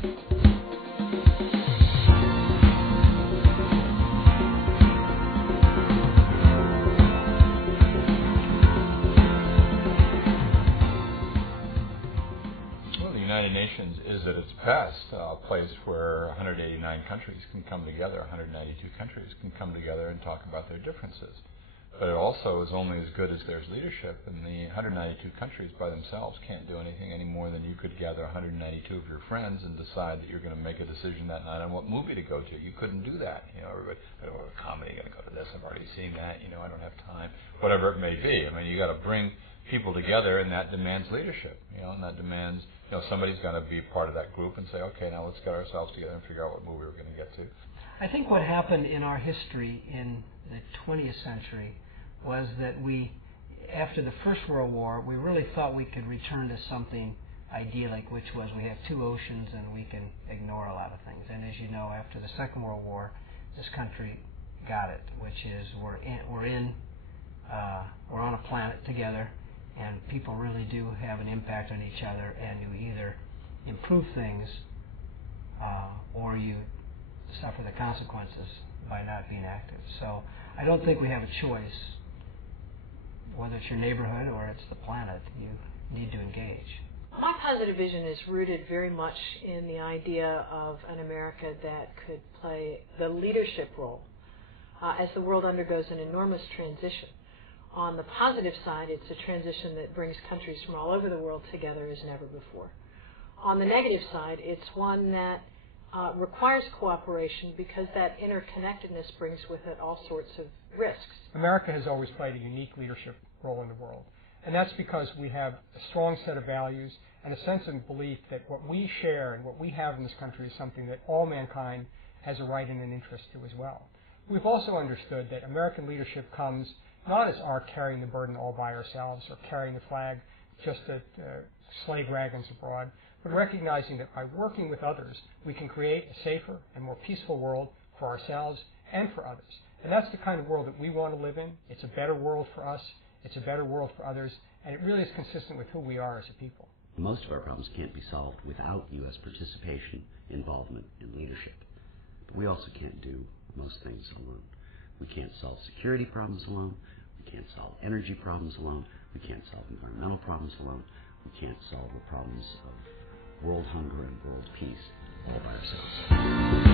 The United Nations is at its best a place where 189 countries can come together, 192 countries can come together and talk about their differences. But it also is only as good as there's leadership, and the 192 countries by themselves can't do anything any more than you could gather 192 of your friends and decide that you're going to make a decision that night on what movie to go to. You couldn't do that. Everybody, oh, comedy, going to go to this, I've already seen that, I don't have time, whatever it may be. I mean, you got to bring people together, and that demands leadership, and that demands, somebody's got to be part of that group and say, okay, now let's get ourselves together and figure out what movie we're going to get to. I think what happened in our history in the 20th century was that we, after the First World War, we really thought we could return to something idyllic, which was we have two oceans and we can ignore a lot of things. And as you know, after the Second World War, this country got it, which is we're on a planet together, and people really do have an impact on each other, and you either improve things or you suffer the consequences by not being active. So I don't think we have a choice. Whether it's your neighborhood or it's the planet, you need to engage. My positive vision is rooted very much in the idea of an America that could play the leadership role as the world undergoes an enormous transition. On the positive side, it's a transition that brings countries from all over the world together as never before. On the negative side, it's one that requires cooperation because that interconnectedness brings with it all sorts of risks. America has always played a unique leadership role in the world, and that's because we have a strong set of values and a sense of belief that what we share and what we have in this country is something that all mankind has a right and an interest to as well. We've also understood that American leadership comes not as our carrying the burden all by ourselves or carrying the flag just at slave wagons abroad, but recognizing that by working with others, we can create a safer and more peaceful world for ourselves and for others. And that's the kind of world that we want to live in. It's a better world for us. It's a better world for others. And it really is consistent with who we are as a people. Most of our problems can't be solved without U.S. participation, involvement, and leadership. But we also can't do most things alone. We can't solve security problems alone. We can't solve energy problems alone. We can't solve environmental problems alone. We can't solve the problems of world hunger and world peace all by ourselves.